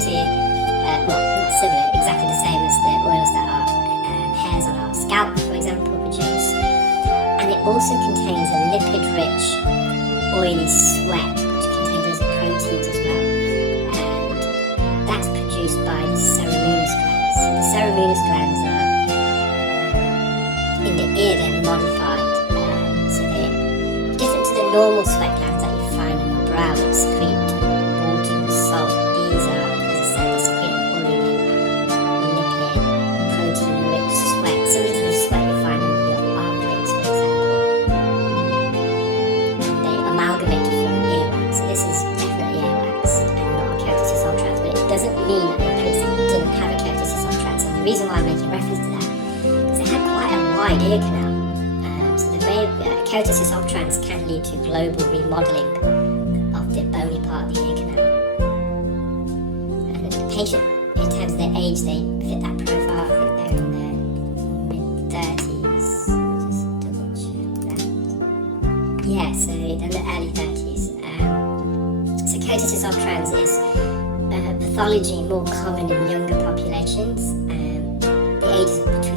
to, well, not similar, exactly the same as the oils that our hairs on our scalp, for example, produce. And it also contains a lipid-rich, oily sweat, which contains loads of proteins as well. And that's produced by the ceremonous glands. So the ceremonous glands are in the ear, they're modified. So they're different to the normal sweat glands that you find in your brow that secrete water and salt. These are, as I said, they secrete an oily, lipid, protein-rich sweat, similar to the sweat you find in your armpits, for example. And they amalgamate to form earwax. So this is definitely earwax and not a keratosis ultrans, but it doesn't mean that the person didn't have a keratosis ultrans. And the reason why I'm making reference to that is they had quite a wide ear canal. So the way keratosis ultrans can lead to global remodeling of the bony part of the ear canal. And the patient, in terms of their age, they fit that profile. I think they're in their mid-30s. Just double check that. Yeah, so in the early 30s. So keratosis ultrans is pathology more common in younger populations. The ages between